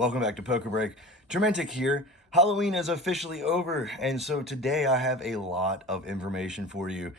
Welcome back to Poke Break. Niantic here. Halloween is officially over, and so today I have a lot of information for you.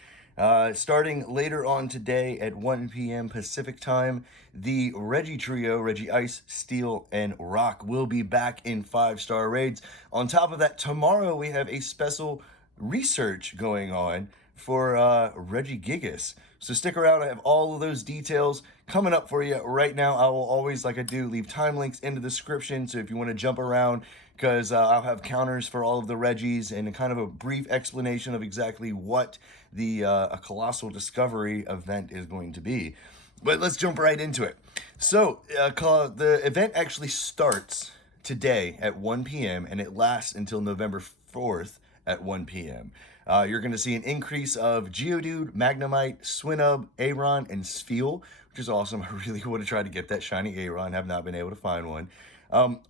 Starting later on today at 1 p.m. Pacific time, the Regi trio, Regice, Steel, and Rock will be back in 5-star raids. On top of that, tomorrow we have a special research going on for regigigas. So stick around. I have all of those details coming up for you right now. I will always, like I do, leave time links in the description. So if you want to jump around, because I'll have counters for all of the Regis and kind of a brief explanation of exactly what the a Colossal Discovery event is going to be. But let's jump right into it. So the event actually starts today at 1 p.m. and it lasts until November 4th at 1 p.m. You're going to see an increase of Geodude, Magnemite, Swinub, Aron, and Spheal, which is awesome. I really would have tried to get that shiny Aron, have not been able to find one.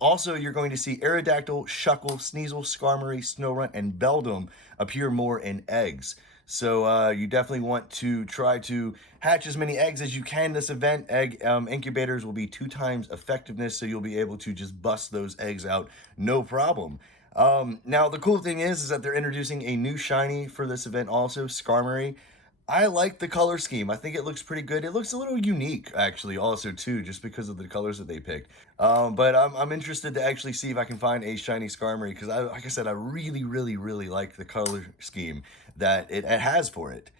Also, you're going to see Aerodactyl, Shuckle, Sneasel, Skarmory, Snorunt, and Beldum appear more in eggs. So you definitely want to try to hatch as many eggs as you can this event. Egg incubators will be 2 times effectiveness, so you'll be able to just bust those eggs out, no problem. Now, the cool thing is that they're introducing a new shiny for this event also, Skarmory. I like the color scheme. I think it looks pretty good. It looks a little unique, actually, also, too, just because of the colors that they picked. But I'm interested to actually see if I can find a shiny Skarmory, because, like I said, I really like the color scheme that it has for it.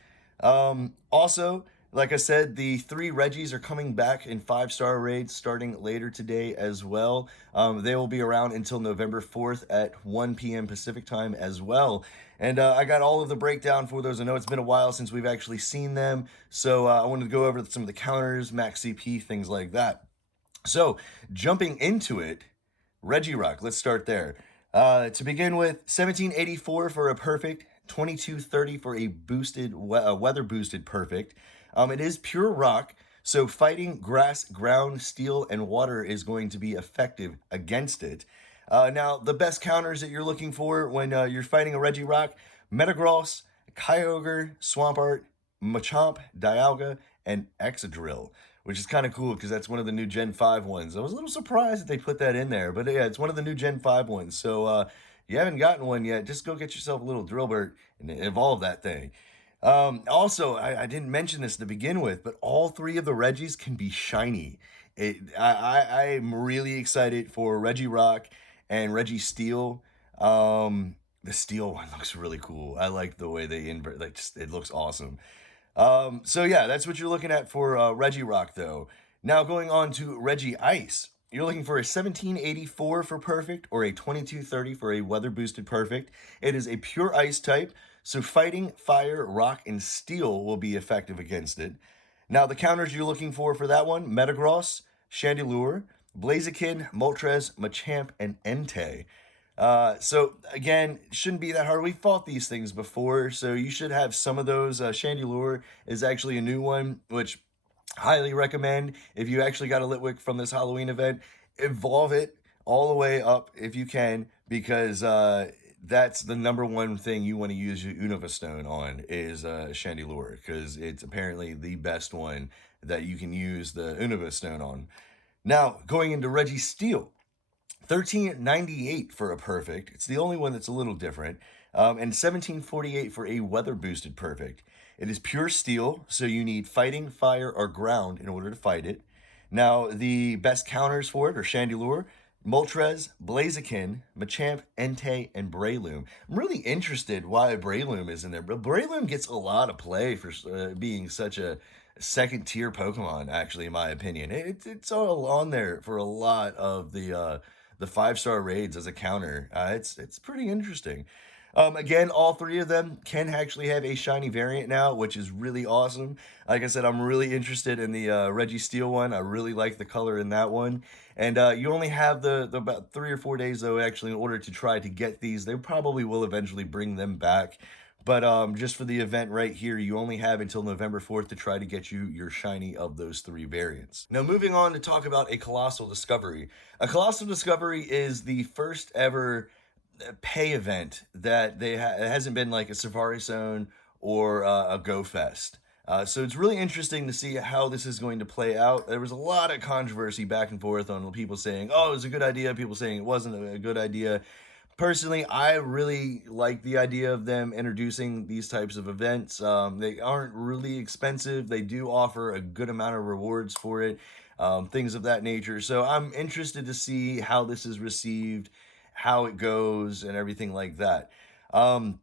Also, like I said, the 3 Regis are coming back in 5-star raids starting later today as well. They will be around until November 4th at 1 p.m. Pacific time as well. And I got all of the breakdown for those. I know it's been a while since we've actually seen them, so I wanted to go over some of the counters, max CP, things like that. So, jumping into it, Regirock, let's start there. To begin with, 1784 for a perfect, 2230 for a boosted, weather boosted perfect. It is pure rock, so fighting grass, ground, steel, and water is going to be effective against it. Now, the best counters that you're looking for when you're fighting a Regirock: Metagross, Kyogre, Swampert, Machamp, Dialga, and Excadrill, which is kind of cool because that's one of the new Gen 5 ones. I was a little surprised that they put that in there, but yeah, it's one of the new Gen 5 ones. So you haven't gotten one yet, just go get yourself a little Drillburt and evolve that thing. Also, I didn't mention this to begin with, but all 3 of the Regis can be shiny. I'm really excited for Regirock and Registeel. The steel one looks really cool. I like the way they invert, like, just, it looks awesome. So yeah, that's what you're looking at for Regirock, though. Now going on to Regice. You're looking for a 1784 for perfect or a 2230 for a weather boosted perfect. It is a pure ice type, so fighting, fire, rock, and steel will be effective against it. Now the counters you're looking for that one: Metagross, Chandelure, Blaziken, Moltres, Machamp, and Entei. So again, shouldn't be that hard. We fought these things before, so you should have some of those. Chandelure is actually a new one, which highly recommend. If you actually got a Litwick from this Halloween event, evolve it all the way up if you can, because that's the number one thing you want to use your Unova Stone on is Chandelure, because it's apparently the best one that you can use the Unova Stone on. Now, going into Registeel, 1398 for a perfect. It's the only one that's a little different. And 1748 for a weather boosted perfect. It is pure steel, so you need fighting, fire, or ground in order to fight it. Now, the best counters for it are Chandelure, Moltres, Blaziken, Machamp, Entei, and Breloom. I'm really interested why Breloom is in there, but Breloom gets a lot of play for being such a second tier Pokemon, actually, in my opinion. It's all on there for a lot of the 5-star raids as a counter. It's pretty interesting. Again, all 3 of them can actually have a shiny variant now, which is really awesome. Like I said, I'm really interested in the Registeel one. I really like the color in that one. And you only have the about 3 or 4 days, though, actually, in order to try to get these. They probably will eventually bring them back. But just for the event right here, you only have until November 4th to try to get you your shiny of those 3 variants. Now, moving on to talk about a Colossal Discovery. A Colossal Discovery is the first ever pay event that it hasn't been like a Safari Zone or a Go Fest. So it's really interesting to see how this is going to play out. There was a lot of controversy back and forth on people saying, oh, it was a good idea, people saying it wasn't a good idea. Personally, I really like the idea of them introducing these types of events. They aren't really expensive. They do offer a good amount of rewards for it, things of that nature. So I'm interested to see how this is received, how it goes, and everything like that. Um,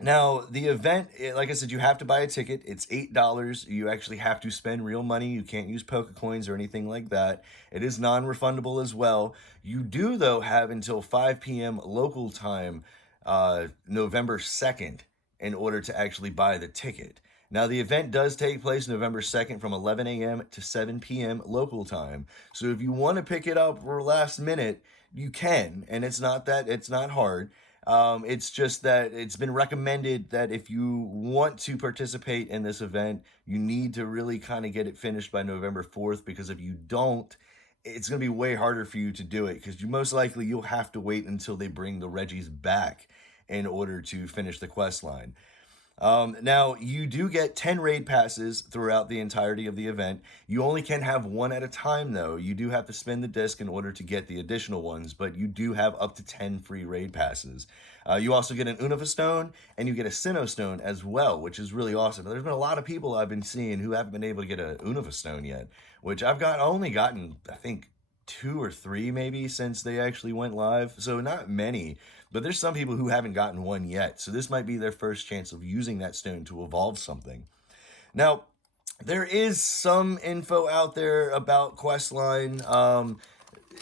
Now, the event, like I said, you have to buy a ticket. It's $8. You actually have to spend real money. You can't use Poke Coins or anything like that. It is non-refundable as well. You do, though, have until 5 p.m. local time, November 2nd, in order to actually buy the ticket. Now, the event does take place November 2nd from 11 a.m. to 7 p.m. local time. So if you want to pick it up for last minute, you can, and it's not hard. It's just that it's been recommended that if you want to participate in this event, you need to really kind of get it finished by November 4th, because if you don't, it's going to be way harder for you to do it, because you'll have to wait until they bring the Regis back in order to finish the quest line. Now, you do get 10 raid passes throughout the entirety of the event. You only can have one at a time, though. You do have to spend the disc in order to get the additional ones, but you do have up to 10 free raid passes. You also get an Unova Stone, and you get a Sinnoh Stone as well, which is really awesome. There's been a lot of people I've been seeing who haven't been able to get a Unova Stone yet, which I've only gotten, I think, 2 or 3 maybe since they actually went live. So not many, but there's some people who haven't gotten one yet. So this might be their first chance of using that stone to evolve something. Now, there is some info out there about Questline.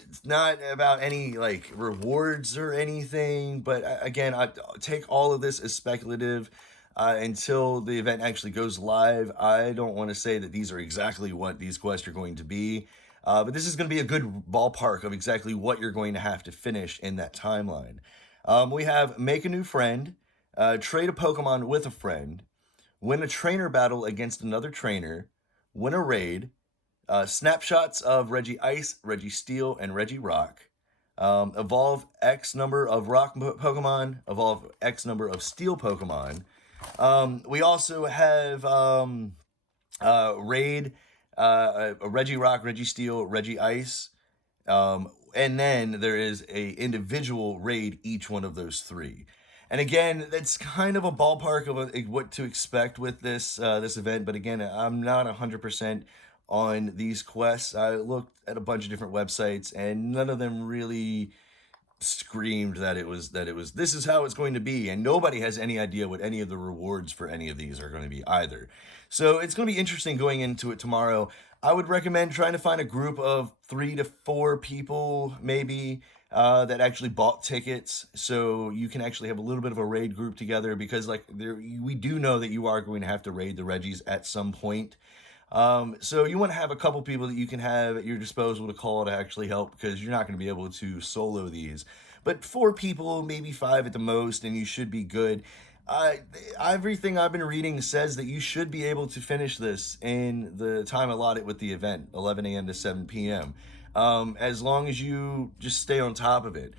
It's not about any like rewards or anything, but again, I take all of this as speculative. Until the event actually goes live, I don't want to say that these are exactly what these quests are going to be. But this is going to be a good ballpark of exactly what you're going to have to finish in that timeline. We have make a new friend, trade a Pokemon with a friend, win a trainer battle against another trainer, win a raid, snapshots of Regice, Registeel, and Regirock, evolve X number of rock Pokemon, evolve X number of steel Pokemon. We also have raid, a Regirock, Registeel, Regice, and then there is a individual raid each one of those three. And again, that's kind of a ballpark of what to expect with this event. But again, I'm not 100% on these quests. I looked at a bunch of different websites, and none of them really screamed that it was this is how it's going to be, and nobody has any idea what any of the rewards for any of these are going to be either. So it's going to be interesting going into it tomorrow. I would recommend trying to find a group of 3 to 4 people maybe that actually bought tickets, so you can actually have a little bit of a raid group together, because we do know that you are going to have to raid the Regis at some point. So you want to have a couple people that you can have at your disposal to call to actually help, because you're not going to be able to solo these. But 4 people, maybe 5 at the most, and you should be good. Everything I've been reading says that you should be able to finish this in the time allotted with the event, 11 a.m. to 7 p.m., as long as you just stay on top of it.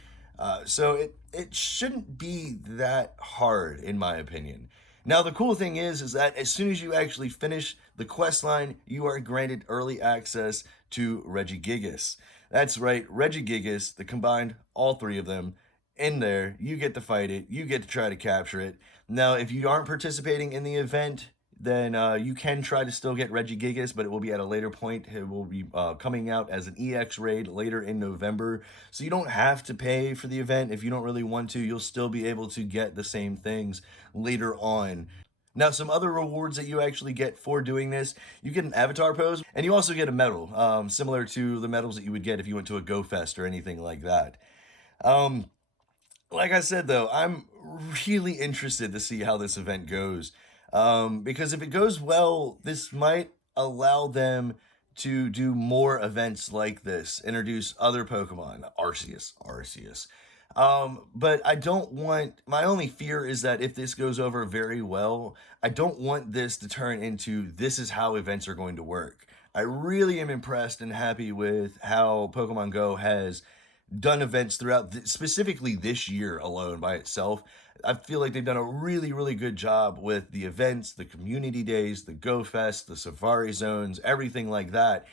So it shouldn't be that hard, in my opinion. Now, the cool thing is that as soon as you actually finish the quest line, you are granted early access to Regigigas. That's right, Regigigas, the combined all 3 of them in there. You get to fight it. You get to try to capture it. Now, if you aren't participating in the event, then you can try to still get Regigigas, but it will be at a later point. It will be coming out as an EX raid later in November. So you don't have to pay for the event if you don't really want to. You'll still be able to get the same things later on. Now, some other rewards that you actually get for doing this, you get an avatar pose, and you also get a medal, similar to the medals that you would get if you went to a Go Fest or anything like that. Um, like I said, though, I'm really interested to see how this event goes. Because if it goes well, this might allow them to do more events like this, introduce other Pokemon, Arceus. But I don't want, my only fear is that if this goes over very well, I don't want this to turn into this is how events are going to work. I really am impressed and happy with how Pokemon Go has done events throughout, specifically this year alone by itself. I feel like they've done a really, really good job with the events, the community days, the Go Fest, the Safari Zones, everything like that.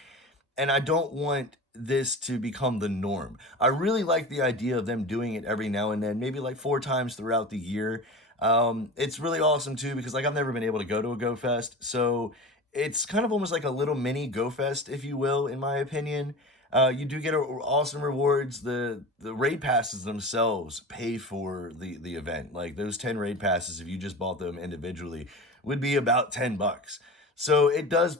And I don't want this to become the norm. I really like the idea of them doing it every now and then, maybe like 4 times throughout the year. It's really awesome too because like I've never been able to go to a Go Fest, so it's kind of almost like a little mini Go Fest, if you will, in my opinion. You do get awesome rewards. The raid passes themselves pay for the event. Like those 10 raid passes, if you just bought them individually, would be about $10. So it does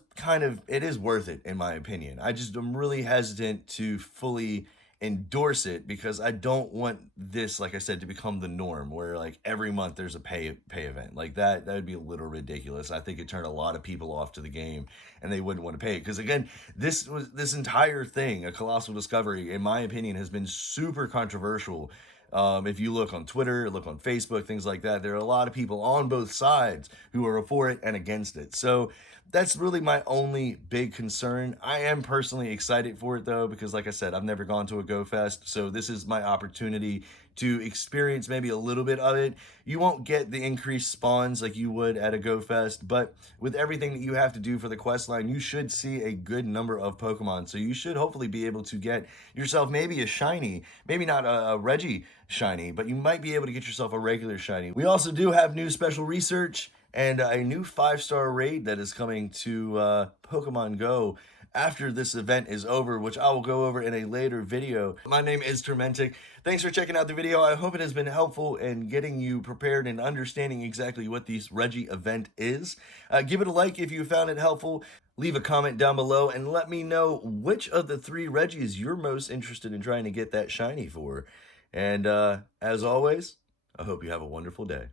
it is worth it in my opinion. I'm really hesitant to fully endorse it because I don't want this, like I said, to become the norm where like every month there's a pay event. Like that would be a little ridiculous. I think it turned a lot of people off to the game and they wouldn't want to pay it. Because again, this entire thing, a Colossal Discovery, in my opinion, has been super controversial. If you look on Twitter, look on Facebook, things like that, there are a lot of people on both sides who are for it and against it. So that's really my only big concern. I am personally excited for it though, because like I said, I've never gone to a Go Fest. So this is my opportunity to experience maybe a little bit of it. You won't get the increased spawns like you would at a Go Fest, but with everything that you have to do for the quest line, you should see a good number of Pokemon. So you should hopefully be able to get yourself maybe a shiny, maybe not a Regi shiny, but you might be able to get yourself a regular shiny. We also do have new special research and a new 5-star raid that is coming to Pokemon Go after this event is over, which I will go over in a later video. My name is Tormentic. Thanks for checking out the video. I hope it has been helpful in getting you prepared and understanding exactly what this Regi event is. Give it a like if you found it helpful. Leave a comment down below and let me know which of the 3 Regis you're most interested in trying to get that shiny for. And as always, I hope you have a wonderful day.